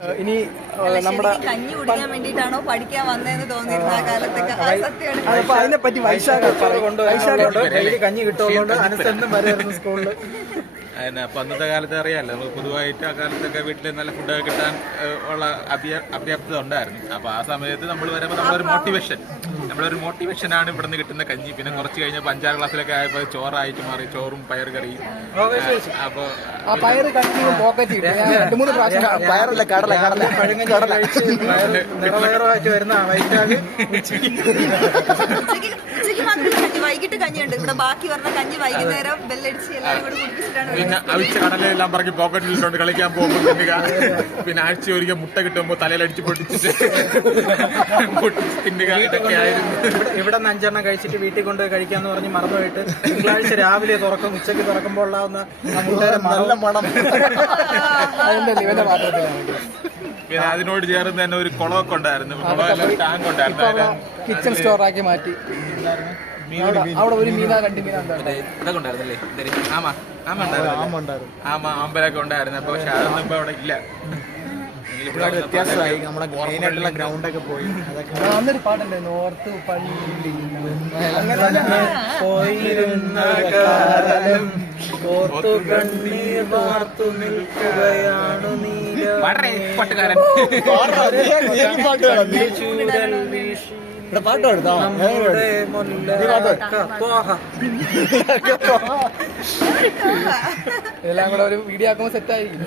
ഇനി നമ്മുടെ കഞ്ഞി കുടിക്കാൻ വേണ്ടിട്ടാണോ പഠിക്കാൻ വന്നതെന്ന് തോന്നിയിരുന്നു ആ കാലത്തൊക്കെ. അപ്പൊ അതിനെപ്പറ്റി വൈശാഖ കഞ്ഞി കിട്ടുള്ളതുകൊണ്ട് അനുസരണം വരായിരുന്നു സ്കൂളിൽ. അപ്പൊ അന്നത്തെ കാലത്ത് അറിയാമല്ലോ, നമുക്ക് പൊതുവായിട്ട് ആ കാലത്തൊക്കെ വീട്ടിൽ നല്ല ഫുഡൊക്കെ കിട്ടാൻ ഉള്ള അപര്യാപ്തത ഉണ്ടായിരുന്നു. അപ്പൊ ആ സമയത്ത് നമ്മൾ വരുമ്പോൾ നമ്മളൊരു മോട്ടിവേഷനാണ് ഇവിടെ നിന്ന് കിട്ടുന്ന കഞ്ഞി. പിന്നെ കുറച്ച് കഴിഞ്ഞപ്പോൾ 5-6 ക്ലാസ്സിലൊക്കെ ആയപ്പോൾ ചോറായിട്ട് മാറി, ചോറും പയർ കറിയും. അപ്പൊ പയറ് കഞ്ഞിയും പോക്കറ്റ് 2-3 പ്രാവശ്യം പയറല്ല കടലായിട്ട് വരുന്ന വൈറ്റാഗ്. വൈകിട്ട് കഞ്ഞിയുണ്ട് ഇവിടെ. ബാക്കി പറഞ്ഞ കഞ്ഞി വൈകുന്നേരം ബെല്ലടിച്ച് എല്ലാവരും കൂടെ കുടിപ്പിച്ചിട്ടാണ്. പിന്നെ അവിച്ച കടലെല്ലാം പറഞ്ഞ് പോക്കറ്റിലിട്ടുണ്ട് കളിക്കാൻ പോകുമ്പോൾ പിന്നെ ആഴ്ച ഒരിക്കൽ മുട്ട കിട്ടുമ്പോൾ തലയിലടിച്ച് പൊട്ടിച്ചിട്ട് തിന്നുക. ഇതൊക്കെ ആയിരുന്നു. ഇവിടെ നിന്ന് 5 എണ്ണം കഴിച്ചിട്ട് വീട്ടിൽ കൊണ്ടുപോയി കഴിക്കാന്ന് പറഞ്ഞ് മറന്നുപോയിട്ട് തിങ്കളാഴ്ച രാവിലെ തുറക്കും, ഉച്ചയ്ക്ക് തുറക്കുമ്പോൾ ഉള്ളാവുന്ന നല്ല മണം അതിന്റെ ഇവന്റെ പാത്രത്തിലാണ്. പിന്നെ അതിനോട് ചേർന്ന് തന്നെ ഒരു കുളമൊക്കെ ഉണ്ടായിരുന്നു. ടാങ്ക് ഉണ്ടായിരുന്നു. കിച്ചൺ സ്റ്റോറാക്കി മാറ്റി. അവിടെ ഒരു മീന 2 മീന ഇതൊക്കെ ഉണ്ടായിരുന്നല്ലേ, ആമ്പലൊക്കെ ഉണ്ടായിരുന്നു. അപ്പൊ പക്ഷെ അതൊന്നും ഇപ്പൊ അവിടെ ഇല്ല. ഒരുപാട് വ്യത്യാസമായി. നമ്മുടെ മെയിനായിട്ടുള്ള ഗ്രൗണ്ടൊക്കെ പോയി. അന്നൊരു പാട്ടുണ്ടായിരുന്നു, ഓർത്ത് പള്ളി പോയിരുന്ന കാലം ഓർത്തു കണ്ണീർ വാർത്തു നിൽക്കുകയാണ് പാട്ടുകാരൻ. പാട്ട് എടുത്താ എല്ലാം കൂടെ ഒരു വീഡിയോ ആക്കുമ്പോ സെറ്റായിരിക്കും.